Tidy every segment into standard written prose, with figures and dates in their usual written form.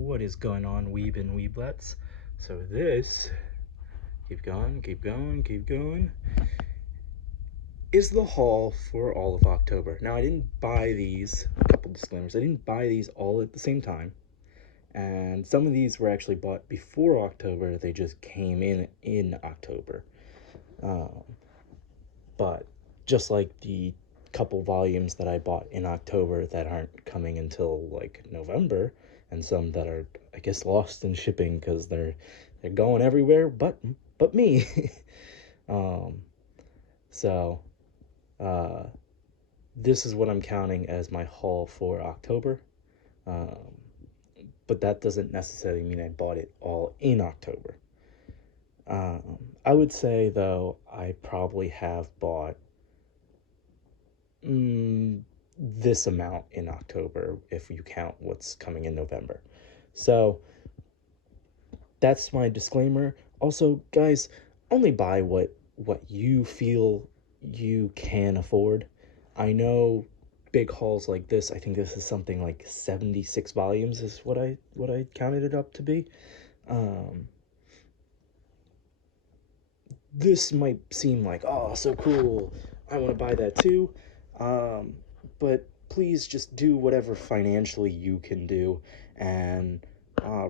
What is going on, weeb and weeblets? So this, keep going, is the haul for all of October. Now, I didn't buy these, a couple disclaimers, I didn't buy these all at the same time. And some of these were actually bought before October, they just came in October. But just like the couple volumes that I bought in October that aren't coming until like November, and some that are, I guess, lost in shipping because they're going everywhere but me. um, so this is what I'm counting as my haul for October. Um, but that doesn't necessarily mean I bought it all in October. I would say though I probably have bought this amount in October if you count what's coming in November. So that's my disclaimer. Also, guys, only buy what you feel you can afford. I know big hauls like this, I think this is something like 76 volumes is what I counted it up to be. This might seem like, oh, so cool, I want to buy that too. But please just do whatever financially you can do, and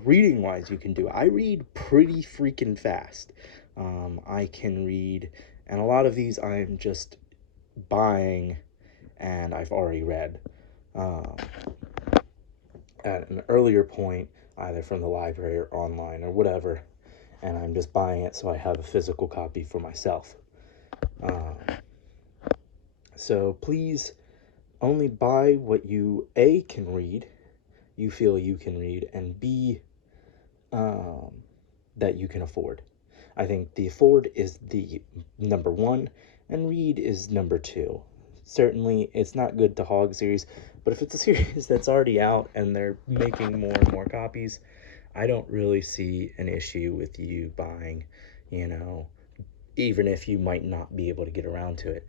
reading wise you can do. I read pretty freaking fast. I can read, and a lot of these I'm just buying and I've already read at an earlier point, either from the library or online or whatever, and I'm just buying it so I have a physical copy for myself. So please only buy what you A, can read, you feel you can read, and B, that you can afford. I think the afford is the number one, and read is number two. Certainly, it's not good to hog series, but if it's a series that's already out and they're making more and more copies, I don't really see an issue with you buying, you know, even if you might not be able to get around to it.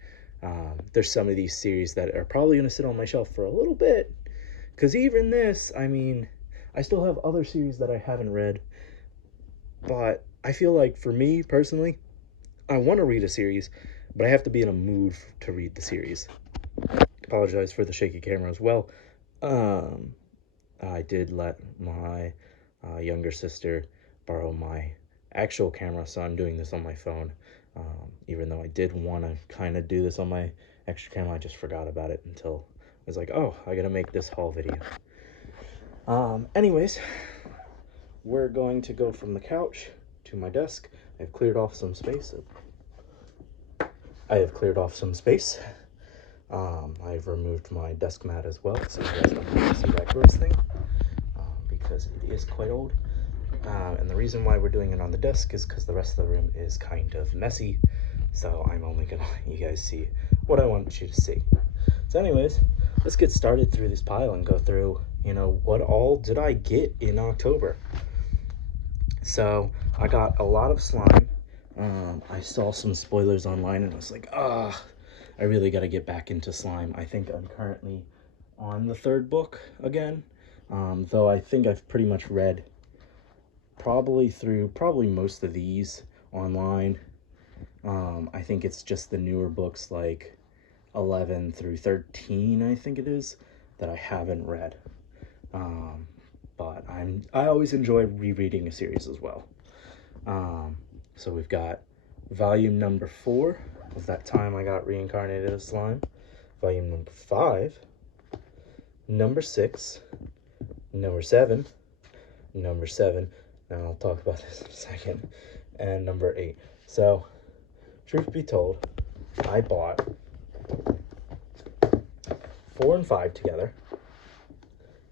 There's some of these series that are probably going to sit on my shelf for a little bit, because even this, I mean, I still have other series that I haven't read, but I feel like for me personally, I want to read a series, but I have to be in a mood to read the series. Apologize for the shaky camera as well. Um, I did let my younger sister borrow my actual camera, so I'm doing this on my phone. Even though I did want to kind of do this on my extra camera, I just forgot about it until I was like, oh, I gotta make this haul video. Anyways, we're going to go from the couch to my desk. I've cleared off some space. I've removed my desk mat as well, so you guys don't have to see that gross thing, because it is quite old. And the reason why we're doing it on the desk is because the rest of the room is kind of messy, so I'm only gonna let you guys see what I want you to see. So anyways, let's get started through this pile and go through, what all did I get in October. So I got a lot of slime. I saw some spoilers online and I was like, I really got to get back into slime. I think I'm currently on the third book again, though I think I've pretty much read probably most of these online. I think it's just the newer books like 11 through 13, I think it is, that I haven't read. But I always enjoy rereading a series as well. So we've got volume number 4 of That Time I Got Reincarnated as Slime, volume number 5, number 6, number 7, number 7. Now I'll talk about this in a second, and number 8. So, truth be told, I bought 4 and 5 together,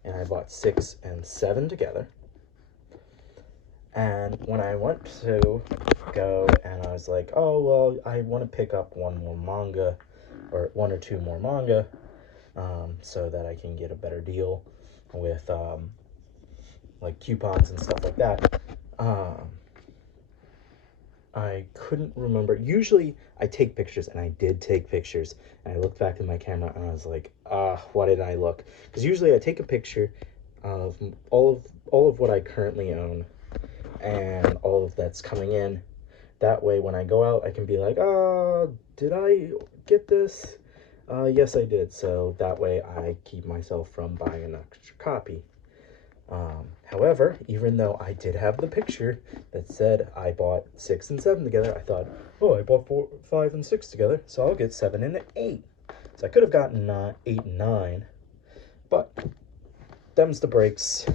and I bought 6 and 7 together. And when I went to go and I was like, oh, well, I want to pick up one more manga, or 1 or 2 more manga, so that I can get a better deal with, like, coupons and stuff like that. I couldn't remember. Usually I take pictures, and I did take pictures, and I looked back at my camera and I was like, why didn't I look? Because usually I take a picture of all of all of what I currently own and all of that's coming in. That way, when I go out, I can be like, did I get this? Yes, I did. So that way, I keep myself from buying an extra copy. However, even though I did have the picture that said I bought 6 and 7 together, I thought, oh, I bought 4, 5, and 6 together, so I'll get 7 and 8. So I could have gotten 8 and 9, but them's the breaks.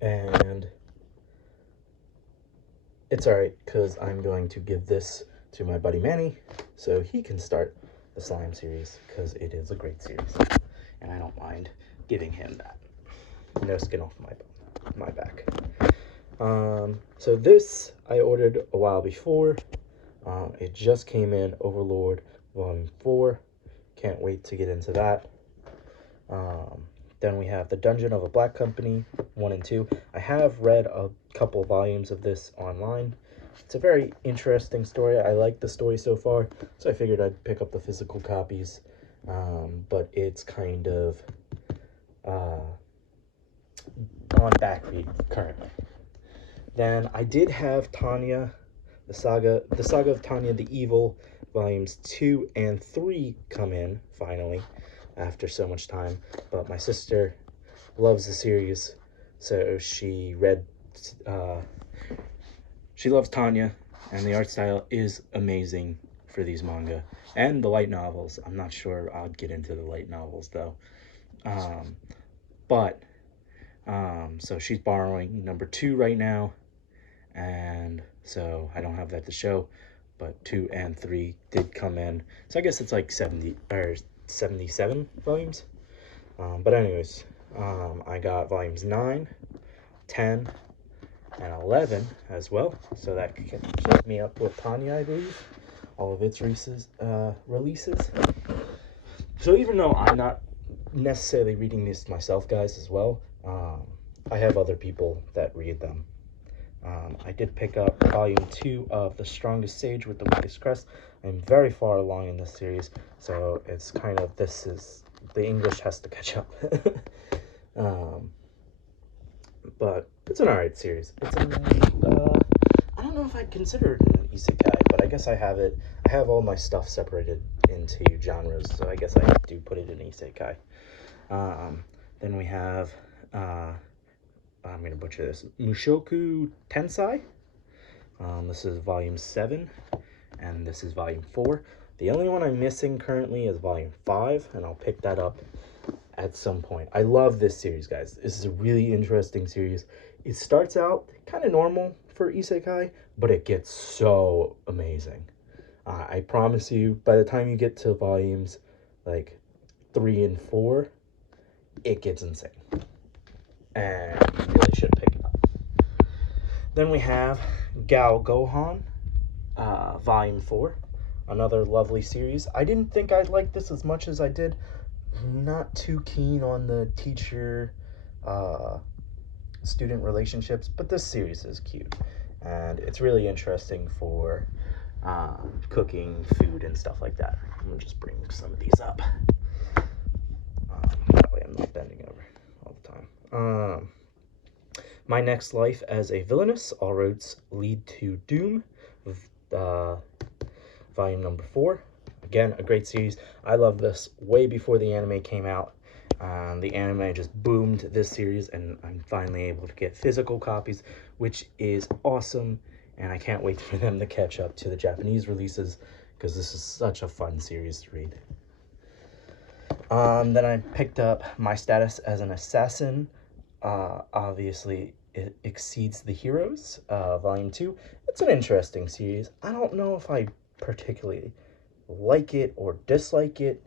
And it's alright, because I'm going to give this to my buddy Manny so he can start the slime series, because it is a great series, and I don't mind giving him that. No skin off my back. So this I ordered a while before. It just came in, Overlord Volume 4. Can't wait to get into that. Then we have The Dungeon of a Black Company 1 and 2. I have read a couple volumes of this online. It's a very interesting story. I like the story so far, so I figured I'd pick up the physical copies. But it's kind of on back read currently. Then I did have Tanya, the saga of Tanya the Evil, volumes 2 and 3 come in finally after so much time. But my sister loves the series, so she loves Tanya, and the art style is amazing for these manga and the light novels. I'm not sure I'll get into the light novels though. So she's borrowing number 2 right now, and so I don't have that to show, but 2 and 3 did come in, so I guess it's like 70 or 77 volumes. But anyways, I got volumes 9, 10, and 11 as well, so that can keep me up with Tanya, I believe, all of its releases. So even though I'm not necessarily reading these myself, guys, as well, I have other people that read them. I did pick up volume 2 of The Strongest Sage with the Weakest Crest. I'm very far along in this series, so it's kind of, the English has to catch up. But it's an alright series. It's I don't know if I'd consider it an isekai, but I guess I have all my stuff separated into genres, so I guess I do put it in isekai. Then we have, I'm going to butcher this, Mushoku Tensei. This is volume 7, and this is volume 4. The only one I'm missing currently is volume 5, and I'll pick that up at some point. I love this series, guys. This is a really interesting series. It starts out kind of normal for isekai, but it gets so amazing. I promise you, by the time you get to volumes like 3 and 4, it gets insane, and you really should pick it up. Then we have Gao Gohan, volume 4, another lovely series. I didn't think I'd like this as much as I did. Not too keen on the teacher student relationships, but this series is cute, and it's really interesting for cooking food and stuff like that. I'm gonna just bring some of these up, that way I'm not bending over all the time. My Next Life as a Villainess, All Roads Lead to Doom, volume number 4. Again, a great series. I love this way before the anime came out. The anime just boomed this series, and I'm finally able to get physical copies, which is awesome, and I can't wait for them to catch up to the Japanese releases, because this is such a fun series to read. Then I picked up My Status as an Assassin. Obviously, it Exceeds the Heroes, volume 2. It's an interesting series. I don't know if I particularly like it or dislike it.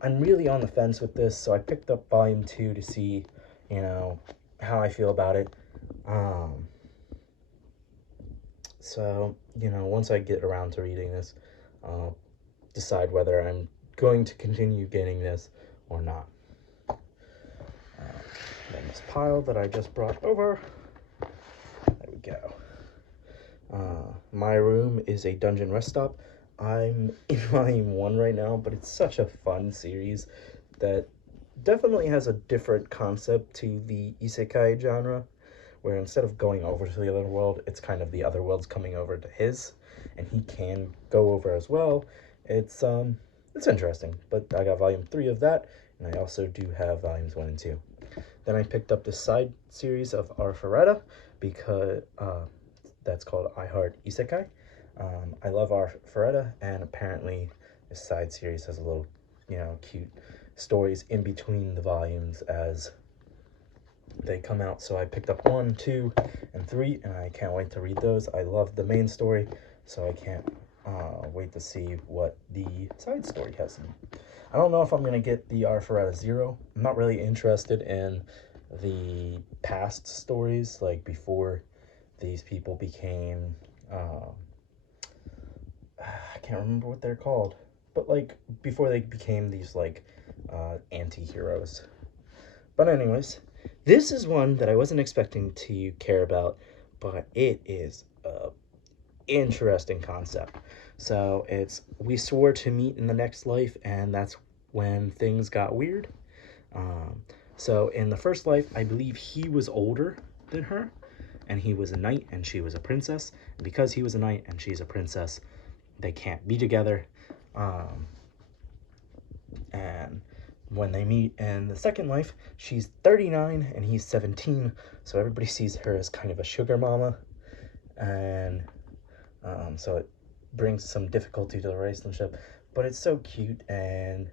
I'm really on the fence with this, so I picked up volume 2 to see, how I feel about it. So, once I get around to reading this, I'll decide whether I'm going to continue getting this or not. Then this pile that I just brought over, there we go. My Room is a Dungeon Rest Stop. I'm in volume 1 right now, but it's such a fun series that definitely has a different concept to the isekai genre, where instead of going over to the other world, it's kind of the other world's coming over to his, and he can go over as well. It's interesting. But I got volume 3 of that, and I also do have volumes 1 and 2. Then I picked up the side series of Arfaretta because that's called I Heart Isekai. I love Arfaretta, and apparently this side series has a little, cute stories in between the volumes as they come out. So I picked up 1, 2, and 3, and I can't wait to read those. I love the main story, so I can't wait to see what the side story has. I don't know if I'm going to get the Arfaretta Zero. I'm not really interested in the past stories, like before these people became, I can't remember what they're called, but like before they became these like anti-heroes. But anyways, this is one that I wasn't expecting to care about, but it is a interesting concept. So it's we swore to meet in the next life, and that's when things got weird. Um, so in the first life, I believe he was older than her, and he was a knight and she was a princess. And because he was a knight and she's a princess, they can't be together. Um, and when they meet in the second life, she's 39 and he's 17, so everybody sees her as kind of a sugar mama, and so it brings some difficulty to the relationship. But it's so cute and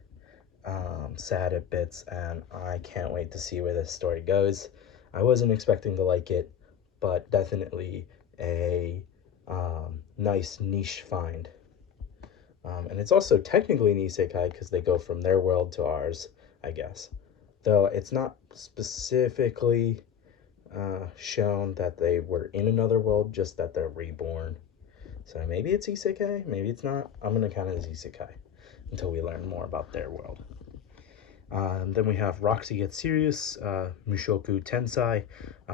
sad at bits, and I can't wait to see where this story goes. I wasn't expecting to like it, but definitely a nice niche find. And it's also technically an isekai because they go from their world to ours, I guess. Though it's not specifically shown that they were in another world, just that they're reborn. So maybe it's isekai, maybe it's not. I'm going to count it as isekai until we learn more about their world. Then we have Roxy Gets Serious, Mushoku Tensei.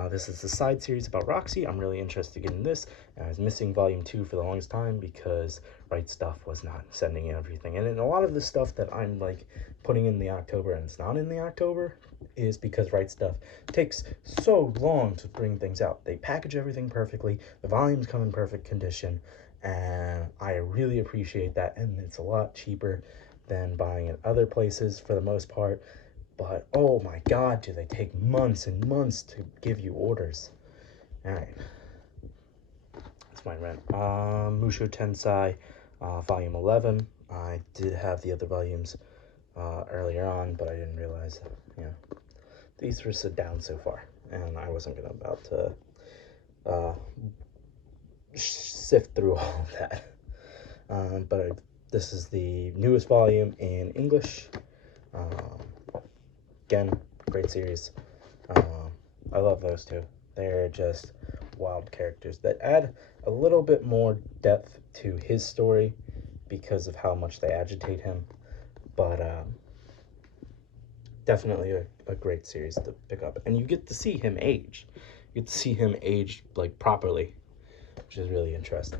This is the side series about Roxy. I'm really interested in this. I was missing volume 2 for the longest time because Right Stuff was not sending in everything. And then a lot of the stuff that I'm like putting in the October and it's not in the October is because Right Stuff takes so long to bring things out. They package everything perfectly. The volumes come in perfect condition. And I really appreciate that. And it's a lot cheaper than buying at other places for the most part. But oh my god, do they take months and months to give you orders. Alright. That's my rent. Musho Tensei, volume 11. I did have the other volumes earlier on, but I didn't realize that, these were sit down so far. And I wasn't about to sift through all of that. But this is the newest volume in English. Again, great series. I love those two. They're just wild characters that add a little bit more depth to his story because of how much they agitate him. But definitely a great series to pick up. And you get to see him age. You get to see him age like properly, which is really interesting.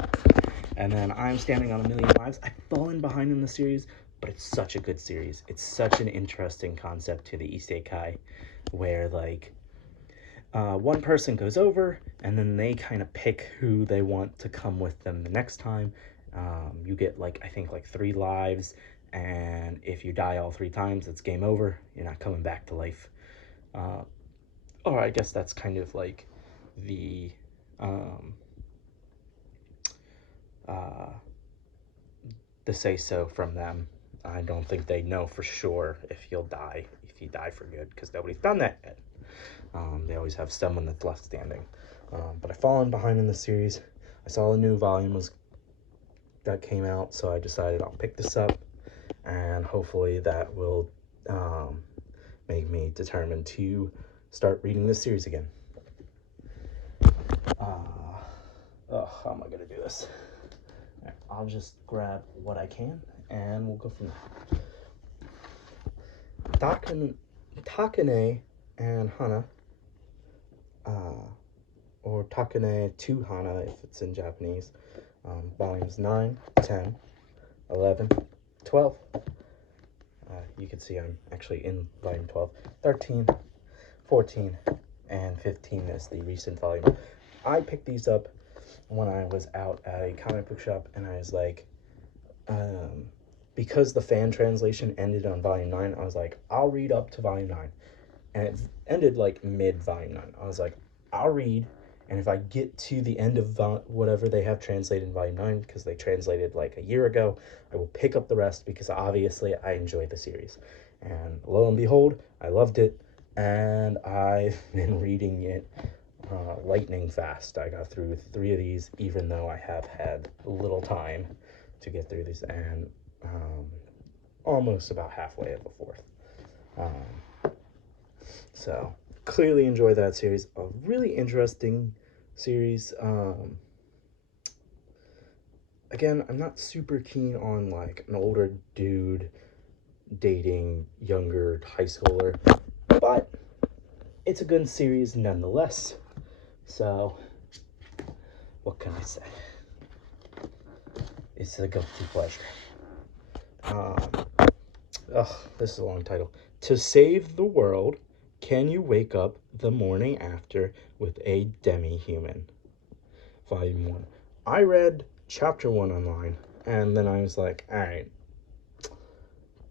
And then I'm Standing on a Million Lives. I've fallen behind in the series, but it's such a good series. It's such an interesting concept to the isekai, where like one person goes over and then they kind of pick who they want to come with them the next time. You get like I think like 3 lives, and if you die all 3 times, it's game over. You're not coming back to life. Or I guess that's kind of like the say so from them. I don't think they know for sure if you'll die, if you die for good, because nobody's done that yet. They always have someone that's left standing. But I've fallen behind in the series. I saw a new volume that came out, so I decided I'll pick this up, and hopefully that will make me determined to start reading this series again. How am I going to do this? Right, I'll just grab what I can, and we'll go from there. Takane and Hana, or Takane to Hana if it's in Japanese, volumes 9, 10, 11, 12, You can see I'm actually in volume 12. 13, 14, and 15 is the recent volume. I picked these up when I was out at a comic book shop, and I was like, because the fan translation ended on volume 9, I was like, I'll read up to volume 9. And it ended like mid volume 9. I was like, I'll read, and if I get to the end of whatever they have translated in volume 9, because they translated like a year ago, I will pick up the rest, because obviously I enjoy the series. And lo and behold, I loved it, and I've been reading it lightning fast. I got through 3 of these, even though I have had little time to get through these, and almost about halfway of the 4th. So clearly enjoy that series. A really interesting series. Again, I'm not super keen on like an older dude dating younger high schooler, but it's a good series nonetheless. So what can I say? It's a guilty pleasure. This is a long title. To Save the World, Can You Wake Up the Morning After with a Demi-Human? Volume 1. I read chapter 1 online, and then I was like, alright,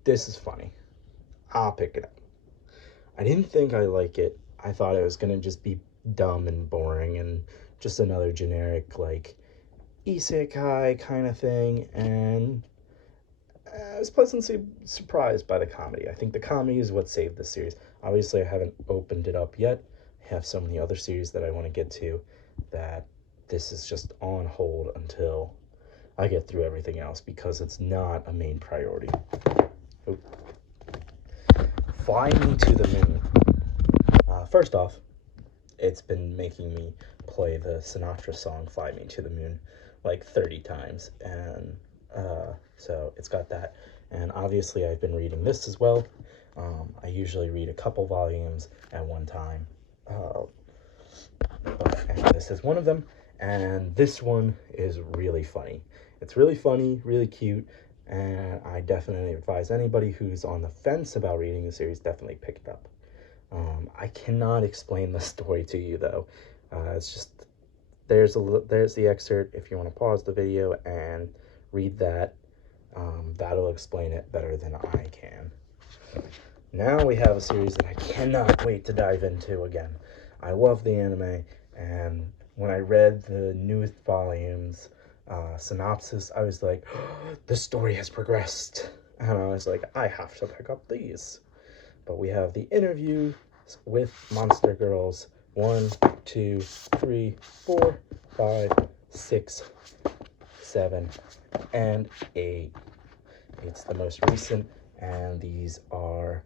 this is funny. I'll pick it up. I didn't think I like it. I thought it was going to just be dumb and boring and just another generic, like, isekai kind of thing, and I was pleasantly surprised by the comedy. I think the comedy is what saved the series. Obviously, I haven't opened it up yet. I have so many other series that I want to get to that this is just on hold until I get through everything else, because it's not a main priority. Oop. Fly Me to the Moon. First off, it's been making me play the Sinatra song Fly Me to the Moon like 30 times, and so it's got that. And obviously I've been reading this as well. I usually read a couple volumes at one time, and this is one of them, and this one is really funny. It's really funny, really cute, and I definitely advise anybody who's on the fence about reading the series, definitely pick it up. I cannot explain the story to you though. It's just, there's the excerpt if you want to pause the video and read that. That'll explain it better than I can. Now we have a series that I cannot wait to dive into again. I love the anime, and when I read the newest volumes synopsis, I was like, oh, the story has progressed, and I was like, I have to pick up these. But we have the interview with Monster Girls 1, 2, 3, 4, 5, 6, 7, and 8. It's the most recent, and these are,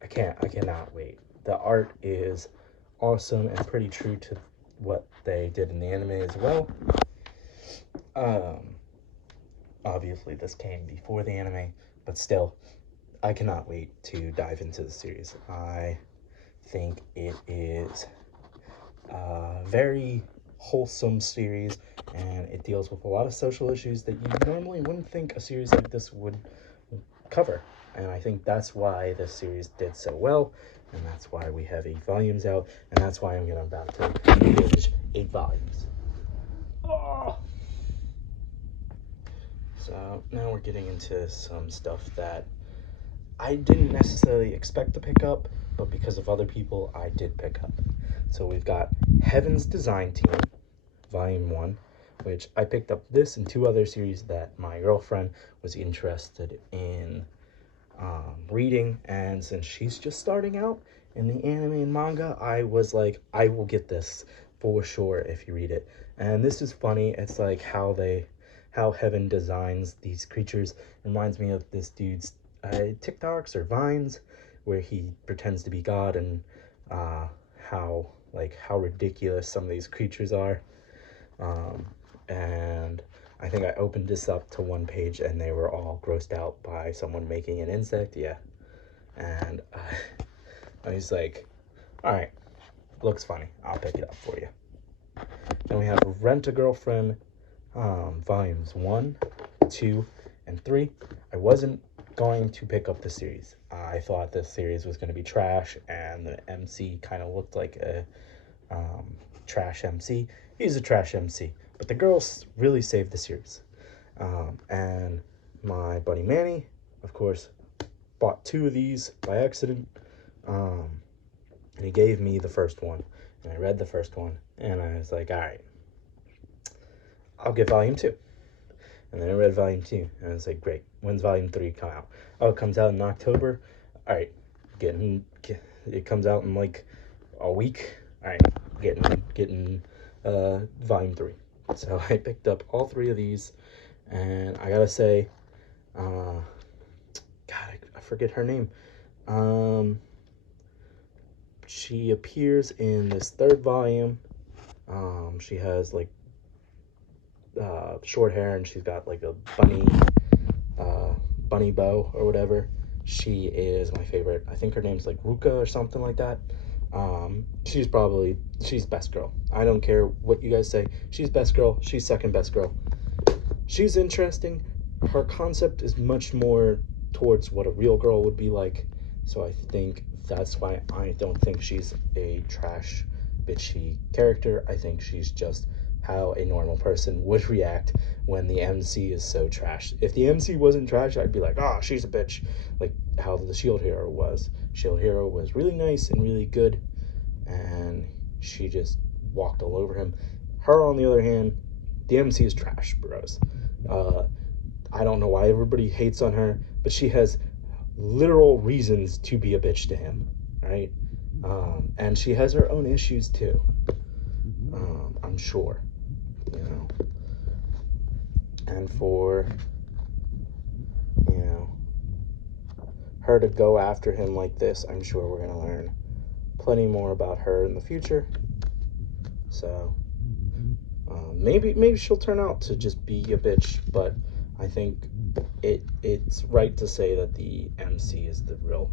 I cannot wait. The art is awesome and pretty true to what they did in the anime as well. Obviously this came before the anime, but still, I cannot wait to dive into the series. I think it is a very wholesome series, and it deals with a lot of social issues that you normally wouldn't think a series like this would cover. And I think that's why this series did so well, and that's why we have 8 volumes out, and that's why I'm about to binge 8 volumes. Oh. So now we're getting into some stuff that I didn't necessarily expect to pick up, but because of other people, I did pick up. So we've got Heaven's Design Team, Volume 1, which I picked up this and 2 other series that my girlfriend was interested in reading, and since she's just starting out in the anime and manga, I was like, I will get this for sure if you read it. And this is funny. It's like how Heaven designs these creatures. It reminds me of this dude's TikToks or Vines where he pretends to be God, and how ridiculous some of these creatures are. And I think I opened this up to one page and they were all grossed out by someone making an insect. Yeah. And I was like, all right, looks funny. I'll pick it up for you. Then we have Rent a Girlfriend, volumes 1, 2, and 3. I wasn't going to pick up the series. I thought this series was going to be trash, and the MC kind of looked like a trash MC. He's a trash MC, but the girls really saved the series. And my buddy Manny, of course, bought 2 of these by accident, and he gave me the first one, and I read the first one, and I was like, all right, I'll get volume 2. And then I read volume 2, and I was like, great, when's volume 3 come out? Oh, it comes out in October. All right, it comes out in like a week. All right, getting volume 3. So I picked up all 3 of these, and I gotta say, God, I forget her name. She appears in this 3rd volume. She has like short hair, and she's got like a bunny bow or whatever. She is my favorite. I think her name's like Ruka or something like that. She's best girl. I don't care what you guys say. She's best girl. She's second best girl. She's interesting. Her concept is much more towards what a real girl would be like. So I think that's why I don't think she's a trash, bitchy character. I think she's just how a normal person would react when the MC is so trash. If the MC wasn't trash, I'd be like, oh, she's a bitch. Like how the Shield Hero was. Shield Hero was really nice and really good, and she just walked all over him. Her, on the other hand, the MC is trash, bros. I don't know why everybody hates on her, but she has literal reasons to be a bitch to him, right? And she has her own issues too. I'm sure, you know. And for, you know, her to go after him like this, I'm sure we're gonna learn plenty more about her in the future. So maybe she'll turn out to just be a bitch, but I think it's right to say that the MC is the real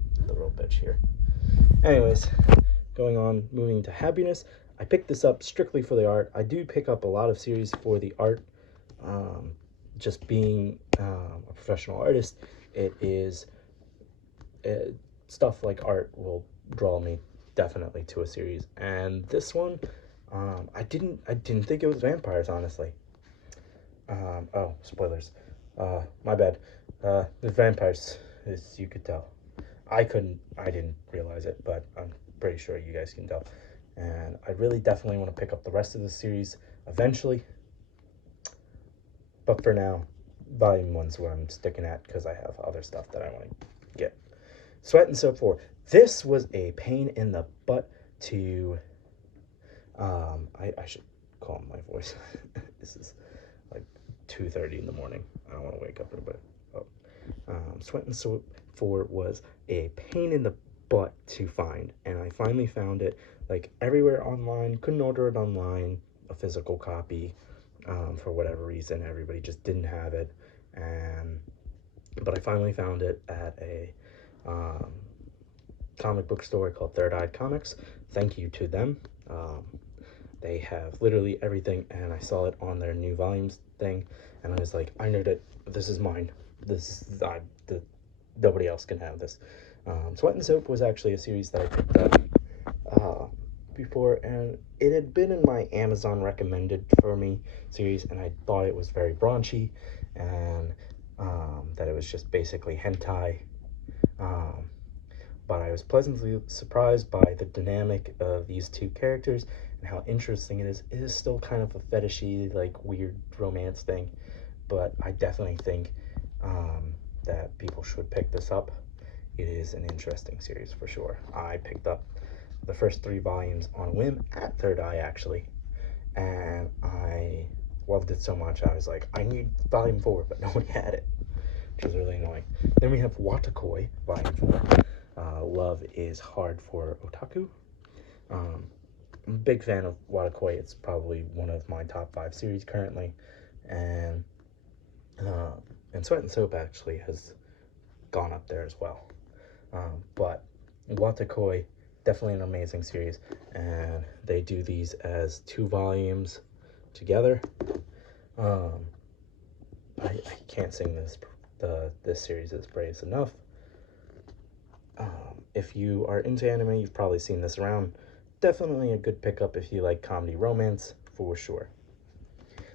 bitch here. Anyways, going on, moving to happiness. I picked this up strictly for the art. I do pick up a lot of series for the art. Just being a professional artist, it is stuff like art will draw me definitely to a series. And this one, I didn't think it was vampires, honestly. Oh, spoilers. My bad. The vampires, as you could tell. I didn't realize it, but I'm pretty sure you guys can tell. And I really definitely want to pick up the rest of the series eventually. But for now, volume 1's where I'm sticking at because I have other stuff that I want to get. Sweat and Soap 4. This was a pain in the butt to... I should calm my voice. This is like 2:30 in the morning. I don't want to wake up everybody. Sweat and Soap 4 was a pain in the butt to find, and I finally found it like everywhere online. Couldn't order it online, a physical copy, for whatever reason. Everybody just didn't have it, but I finally found it at a comic book store called Third Eye Comics. Thank you to them. They have literally everything, and I saw it on their new volumes thing, and I was like, I nerd it. This is mine. Nobody else can have this. Sweat and Soap was actually a series that I picked up before, and it had been in my Amazon recommended for me series, and I thought it was very raunchy, and that it was just basically hentai. But I was pleasantly surprised by the dynamic of these two characters and how interesting it is. It is still kind of a fetishy, like, weird romance thing, but I definitely think that people should pick this up. It is an interesting series for sure. I picked up the first 3 volumes on a whim at Third Eye, actually, and I loved it so much. I was like, I need volume 4, but nobody had it, which was really annoying. Then we have Watakoi, volume 4. Love is Hard for Otaku. I'm a big fan of Watakoi. It's probably one of my top 5 series currently, and Sweat and Soap actually has gone up there as well. But Watakoi, definitely an amazing series, and they do these as 2 volumes together. I can't sing this this series is praised enough. If you are into anime, you've probably seen this around. Definitely a good pickup if you like comedy romance, for sure.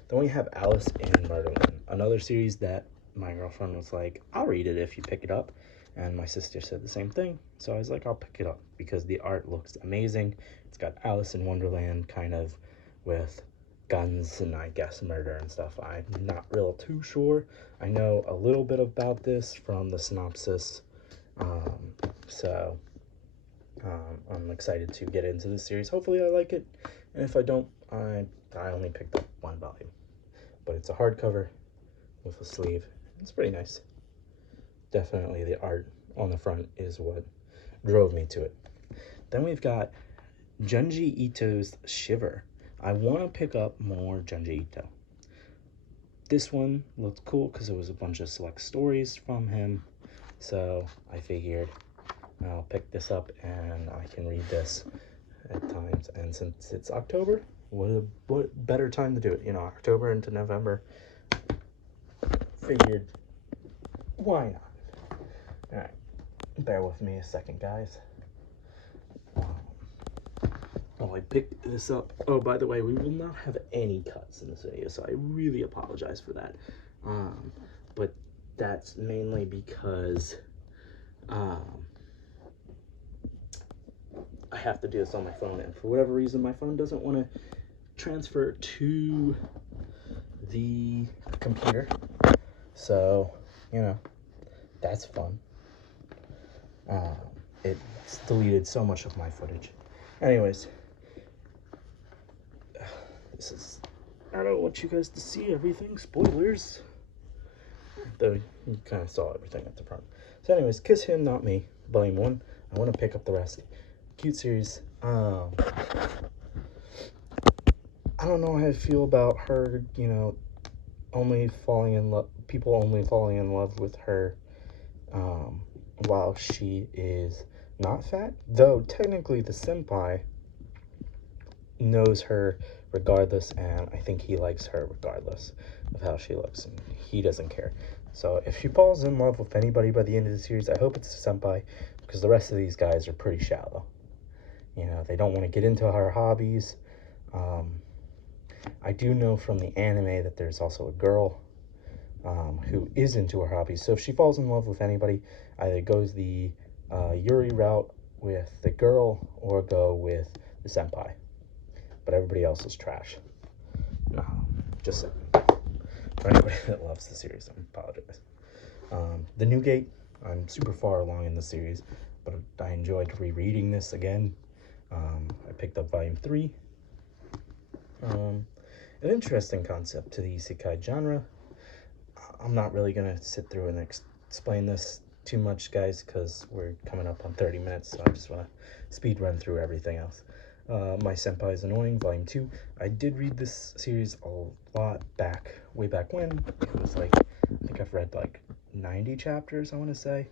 Then we have Alice in Murderland, another series that my girlfriend was like, I'll read it if you pick it up. And my sister said the same thing. So I was like, I'll pick it up because the art looks amazing. It's got Alice in Wonderland kind of with guns and I guess murder and stuff. I'm not real too sure. I know a little bit about this from the synopsis. So I'm excited to get into this series. Hopefully I like it. And if I don't, I only picked up one volume. But it's a hardcover with a sleeve. It's pretty nice. Definitely the art on the front is what drove me to it. Then we've got Janji Ito's Shiver. I want to pick up more Janji Ito. This one looked cool because it was a bunch of select stories from him. So I figured I'll pick this up and I can read this at times. And since it's October, what better time to do it? You know, October into November. Figured, why not? All right, bear with me a second, guys. Oh, I picked this up. Oh, by the way, we will not have any cuts in this video, so I really apologize for that. But that's mainly because I have to do this on my phone, and for whatever reason, my phone doesn't want to transfer to the computer. So, you know, that's fun. It's deleted so much of my footage. Anyways, this is, I don't want you guys to see everything. Spoilers. Though you kind of saw everything at the front. So anyways, Kiss Him, Not Me, Volume 1. I want to pick up the rest. Cute series. I don't know how I feel about her, you know, only falling in love, people only falling in love with her while she is not fat. Though technically the senpai knows her regardless, and I think he likes her regardless of how she looks, and he doesn't care. So if she falls in love with anybody by the end of the series, I hope it's a senpai, because the rest of these guys are pretty shallow. You know, they don't want to get into her hobbies. I do know from the anime that there's also a girl who is into her hobbies. So if she falls in love with anybody, either goes the Yuri route with the girl or go with the senpai. But everybody else is trash. No, just saying. For anybody that loves the series, I apologize. The New Gate, I'm super far along in the series, but I enjoyed rereading this again. I picked up Volume 3. An interesting concept to the isekai genre. I'm not really going to sit through and explain this too much, guys, because we're coming up on 30 minutes, so I just want to speed run through everything else. My Senpai is Annoying, Volume 2. I did read this series a lot back, way back when. It was like, I think I've read like 90 chapters, I want to say.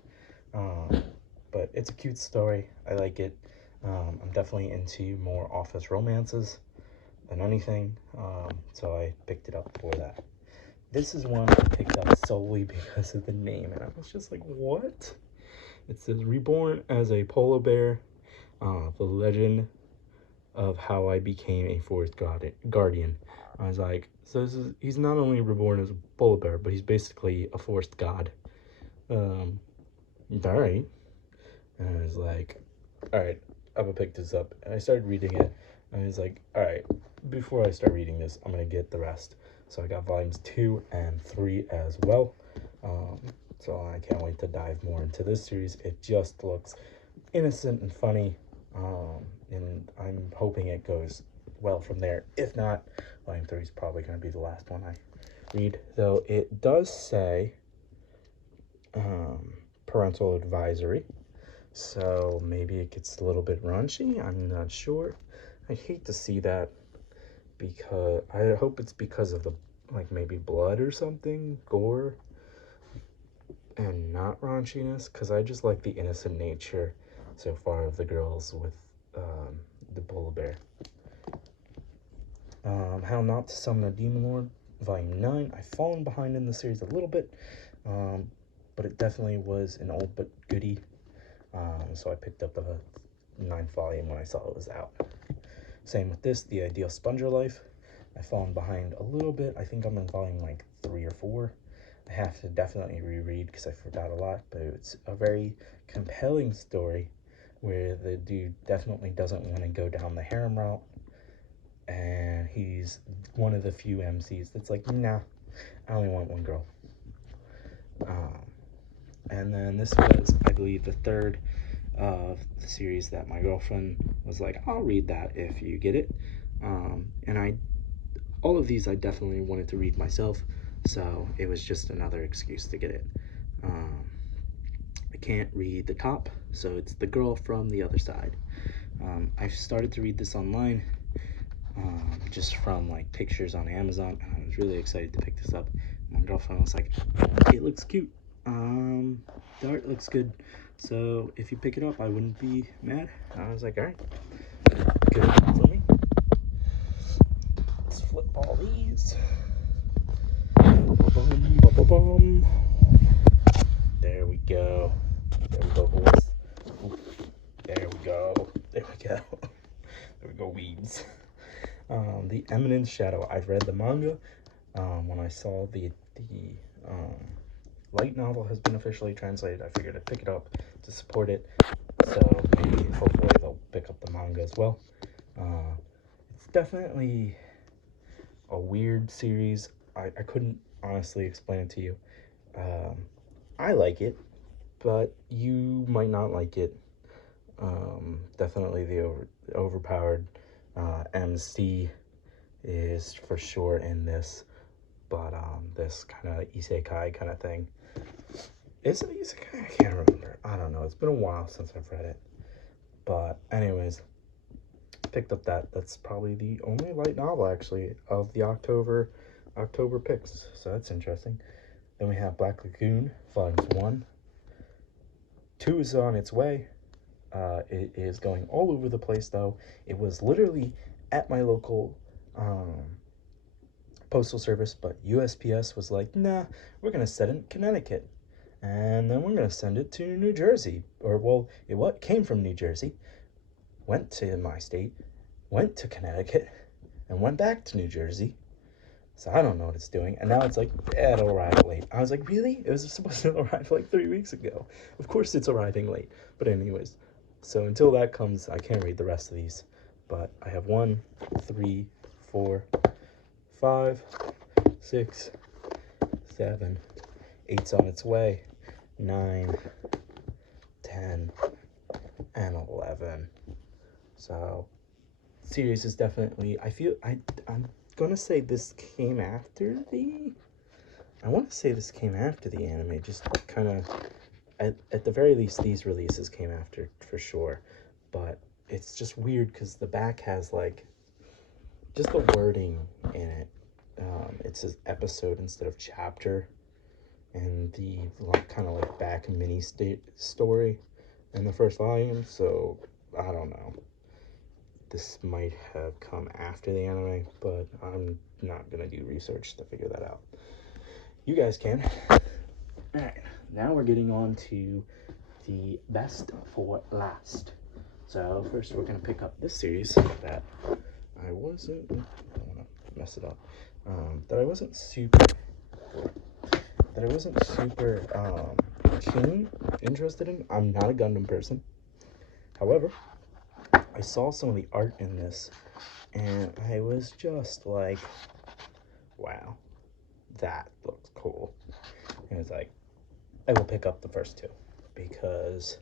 But it's a cute story. I like it. I'm definitely into more office romances than anything, so I picked it up for that. This is one I picked up solely because of the name, and I was just like, what? It says, Reborn as a Polar Bear, the legend of how I became a forest guardian. I was like, so he's not only reborn as a polar bear, but he's basically a forest god. All right. And I was like, all right, I'm gonna pick this up. And I started reading it, and I was like, all right, before I start reading this, I'm gonna get the rest. So I got volumes 2 and 3 as well. So I can't wait to dive more into this series. It just looks innocent and funny. And I'm hoping it goes well from there. If not, volume 3 is probably going to be the last one I read. Though it does say parental advisory. So maybe it gets a little bit raunchy. I'm not sure. I hate to see that, because I hope it's because of the, like, maybe blood or something, gore, and not raunchiness, because I just like the innocent nature so far of the girls with the polar bear. How Not to Summon a Demon Lord, Volume 9. I've fallen behind in the series a little bit, but it definitely was an old but goodie. So I picked up the 9th volume when I saw it was out. Same with this, The Ideal Sponger Life. I've fallen behind a little bit. I think I'm in volume like 3 or 4. I have to definitely reread because I forgot a lot, but it's a very compelling story where the dude definitely doesn't want to go down the harem route, and he's one of the few MCs that's like, nah, I only want one girl. And then this was, I believe, the 3rd of the series that my girlfriend was like, I'll read that if you get it. And all of these I definitely wanted to read myself, so it was just another excuse to get it. I can't read the top, so it's The Girl from the Other Side. I started to read this online, just from like pictures on Amazon, and I was really excited to pick this up. My girlfriend was like, it looks cute, the art looks good, so if you pick it up I wouldn't be mad. I was like, all right, good enough for me. Let's flip all these. There we go. There we go, boys. Ooh. There we go. There we go. There we go, weeds. The Eminent Shadow. I've read the manga. When I saw the light novel has been officially translated, I figured I'd pick it up to support it. So maybe, hopefully, they'll pick up the manga as well. It's definitely a weird series. I couldn't honestly explain it to you. I like it, but you might not like it. Definitely the overpowered MC is for sure in this, but this kind of isekai kind of thing. Is it isekai? I can't remember. I don't know. It's been a while since I've read it. But anyways, picked up that. That's probably the only light novel actually of the October picks. So that's interesting. Then we have Black Lagoon, Volumes 1. 2 is on its way. It is going all over the place, though. It was literally at my local postal service, but USPS was like, nah, we're going to send it in Connecticut. And then we're going to send it to New Jersey. Or, well, it came from New Jersey, went to my state, went to Connecticut, and went back to New Jersey. So I don't know what it's doing. And now it's like, it'll arrive late. I was like, really? It was supposed to arrive like 3 weeks ago. Of course it's arriving late. But anyways, so until that comes, I can't read the rest of these. But I have 1, 3, 4, 5, 6, 7, 8's on its way, 9, 10, and 11. So, series is definitely, I'm gonna say this came after the, I want to say this came after the anime, just kind of, at the very least, these releases came after, for sure. But it's just weird, because the back has, like, just the wording in it. It says episode instead of chapter, and the kind of like back mini story in the first volume. So I don't know, this might have come after the anime, but I'm not gonna do research to figure that out. You guys can. All right, now we're getting on to the best for last. So first we're gonna pick up this series that I wasn't, I don't wanna mess it up, that I wasn't super interested in. I'm not a Gundam person. However, I saw some of the art in this, and I was just like, wow, that looks cool. And it's like, I will pick up the first 2, because,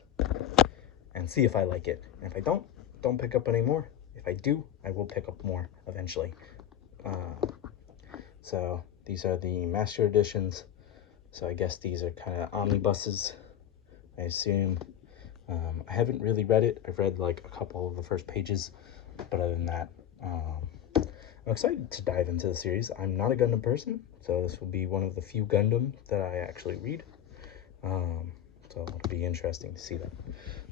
and see if I like it. And if I don't pick up any more. If I do, I will pick up more eventually. So these are the master editions. So I guess these are kind of omnibuses, I assume. I haven't really read it. I've read like a couple of the first pages, but other than that, I'm excited to dive into the series. I'm not a Gundam person, so this will be one of the few Gundam that I actually read. So it'll be interesting to see that.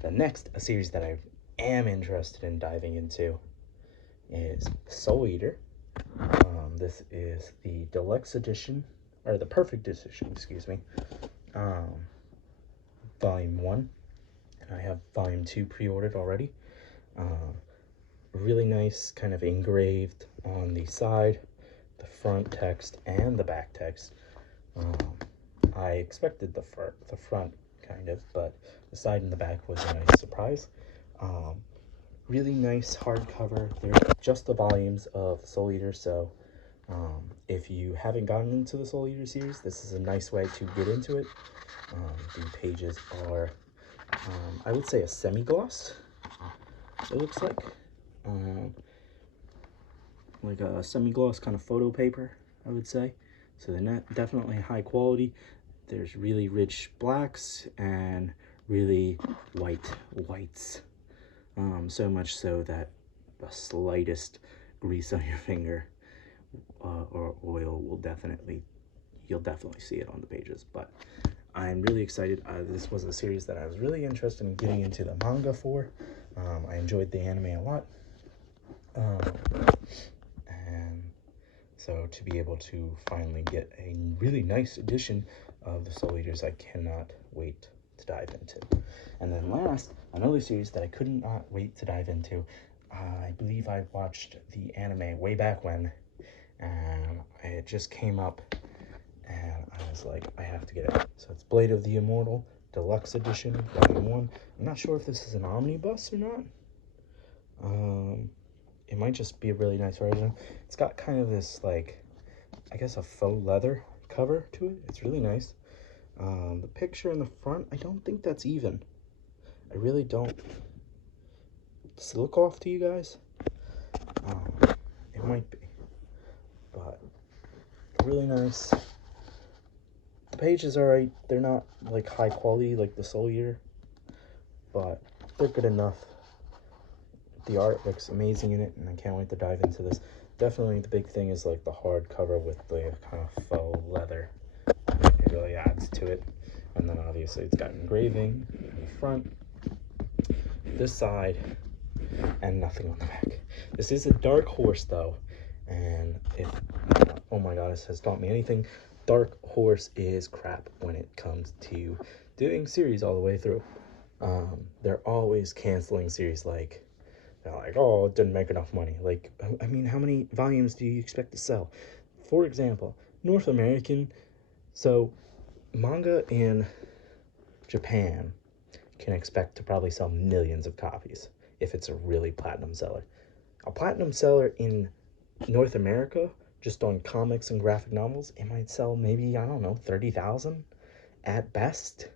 The next series that I am interested in diving into is Soul Eater. This is the deluxe edition, or the perfect edition, excuse me. Volume 1, and I have Volume 2 pre-ordered already. Really nice, kind of engraved on the side, the front text, and the back text. I expected the front, kind of, but the side and the back was a nice surprise. Really nice hardcover. They're just the volumes of Soul Eater, so if you haven't gotten into the Soul Eater series, this is a nice way to get into it. The pages are, I would say, a semi-gloss, it looks like a semi-gloss kind of photo paper, I would say. So they're definitely high quality. There's really rich blacks and really whites. So much so that the slightest grease on your finger or oil will you'll definitely see it on the pages. But I'm really excited. This was a series that I was really interested in getting into the manga for. I enjoyed the anime a lot. And so to be able to finally get a really nice edition of the Soul Eaters, I cannot wait to dive into. And then last, another series that I could not wait to dive into. I believe I watched the anime way back when, and it just came up, and I was like, I have to get it. So it's Blade of the Immortal Deluxe Edition, Volume 1. I'm not sure if this is an omnibus or not. It might just be a really nice version. It's got kind of this, like, I guess a faux leather cover to it. It's really nice. The picture in the front, I don't think that's even. I really don't. Does it look off to you guys? It might be. But really nice. The pages are alright. They're not like high quality like the Soul Eater, but they're good enough. The art looks amazing in it, and I can't wait to dive into this. Definitely the big thing is like the hardcover with the kind of faux leather. It really adds to it. And then obviously it's got engraving in the front, this side, and nothing on the back. This is a Dark Horse though, and if, oh my god, this has taught me anything. Dark Horse is crap when it comes to doing series all the way through. They're always canceling series, like, they're like, oh, it didn't make enough money. Like, I mean, how many volumes do you expect to sell? For example, North American, so manga in Japan can expect to probably sell millions of copies if it's a really platinum seller. A platinum seller in North America, just on comics and graphic novels, it might sell maybe, I don't know, 30,000 at best.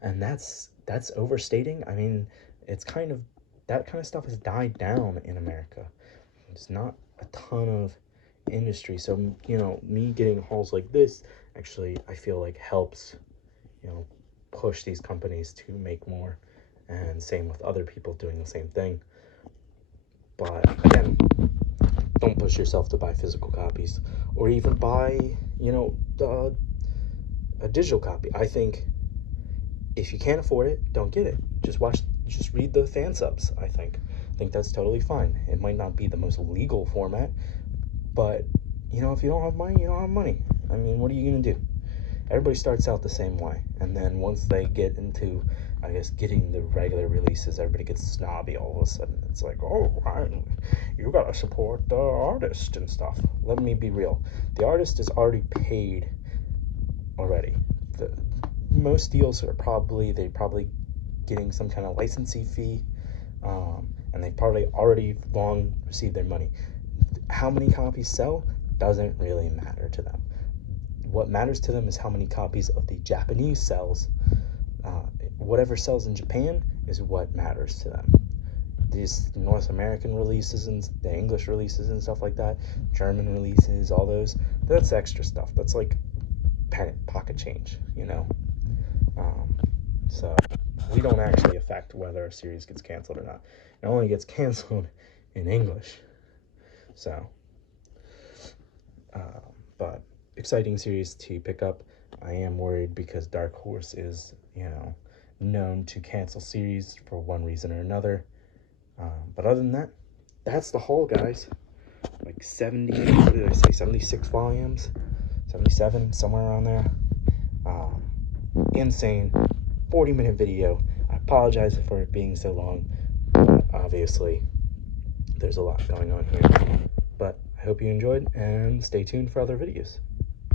And that's overstating. I mean, it's kind of, that kind of stuff has died down in America. It's not a ton of industry. So, you know, me getting hauls like this actually, I feel like helps, you know, push these companies to make more. And same with other people doing the same thing. But again, don't push yourself to buy physical copies or even buy, you know, a digital copy. I think if you can't afford it, don't get it. Just read the fan subs, I think that's totally fine. It might not be the most legal format, but, you know, if you don't have money, you don't have money. I mean, what are you going to do? Everybody starts out the same way, and then once they get into, I guess, getting the regular releases, everybody gets snobby all of a sudden. It's like, oh, you gotta support the artist and stuff. Let me be real. The artist is already paid already. Most deals are probably getting some kind of licensing fee, and they probably already long received their money. How many copies sell doesn't really matter to them. What matters to them is how many copies of the Japanese sells. Whatever sells in Japan is what matters to them. These North American releases and the English releases and stuff like that, German releases, all those, that's extra stuff. That's like pocket change, you know? So we don't actually affect whether a series gets canceled or not. It only gets canceled in English. So, but exciting series to pick up. I am worried because Dark Horse is, you know, known to cancel series for one reason or another. But other than that, that's the haul, guys. Like 70, what did I say, 76 volumes? 77, somewhere around there. Insane. 40-minute video. I apologize for it being so long, but obviously there's a lot going on here. But I hope you enjoyed, and stay tuned for other videos.